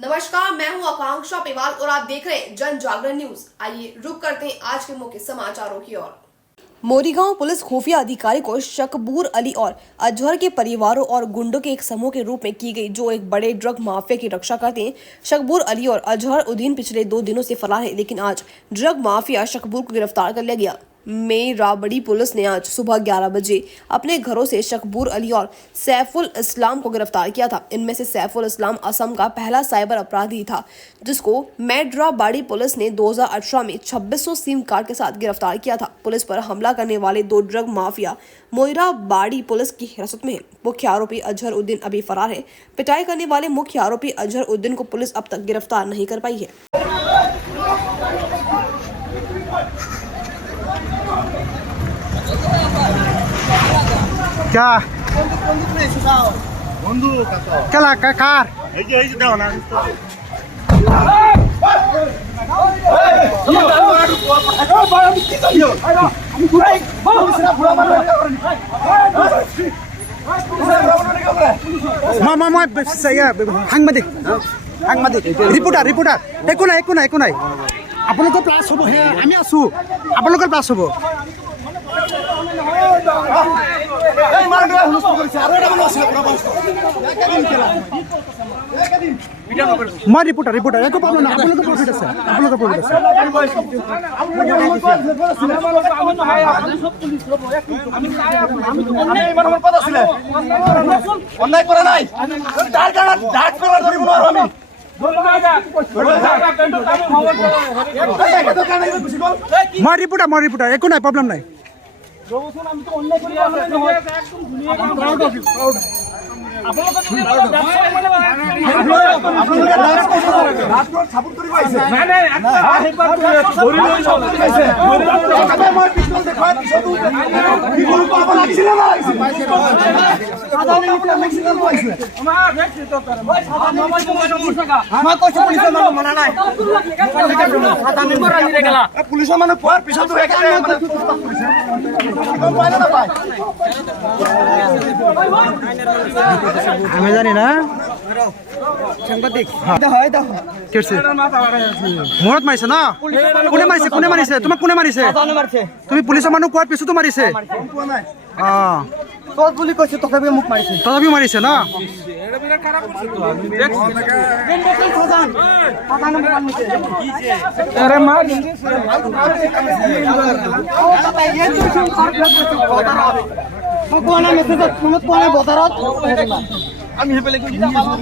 नमस्कार, मैं हूं आकांक्षा पेवाल और आप देख रहे हैं जन जागरण न्यूज। आइए रुक करते हैं आज के मुख्य समाचारों की ओर। मोरीगांव पुलिस खुफिया अधिकारी को शकबूर अली और अजहर के परिवारों और गुंडों के एक समूह के रूप में की गई, जो एक बड़े ड्रग माफिया की रक्षा करते हैं। शकबूर अली और अजहर उद्दीन पिछले 2 दिनों से फरार है, लेकिन आज ड्रग माफिया शकबूर को गिरफ्तार कर लिया गया। मेराबड़ी पुलिस ने आज सुबह 11 बजे अपने घरों से शकबूर अली और सैफुल इस्लाम को गिरफ्तार किया था। इनमें से सैफुल इस्लाम असम का पहला साइबर अपराधी था, जिसको मेराबड़ी पुलिस ने 2018 में 2600 सिम कार्ड के साथ गिरफ्तार किया था। पुलिस पर हमला करने वाले 2 ड्रग माफिया मेराबड़ी पुलिस की हिरासत में है। मुख्य आरोपी अजहर उद्दीन अभी फरार है। पिटाई करने वाले मुख्य आरोपी अजहर उद्दीन को पुलिस अब तक गिरफ्तार नहीं कर पाई है। क्या क्या कार সাংবাদিক ৰিপৰ্টাৰ একো নাই আপোনালোকৰ প্লাছ হ'ব। আমি আছো, আপোনালোকৰ প্লাছ হ'ব। মই ৰিপৰ্টাৰ একো প্ৰব্লেম নাই। আপোনালোকৰ প্ৰফিট আছে, অন্যায় কৰা নাই, তাৰ কাৰণে ডাক পেলাই ধৰিব নোৱাৰো আমি। মই ৰিপৰ্টাৰ একো নাই, প্ৰব্লেম নাই। পুলিচৰ মানুহ পোৱাৰ পিছতো আমি জানি না সাংবাদিক মূৰত মাৰিছে ন? কোনে মাৰিছে তোমাক? কোনে মাৰিছে? তুমি পুলিচৰ মানুহ কোৱাৰ পিছতো মাৰিছে? বুলি কৈছে, তথাপিও মোক মাৰিছে। তথাপিও মাৰিছে ন? বজাৰত আমি সেইফালে আমার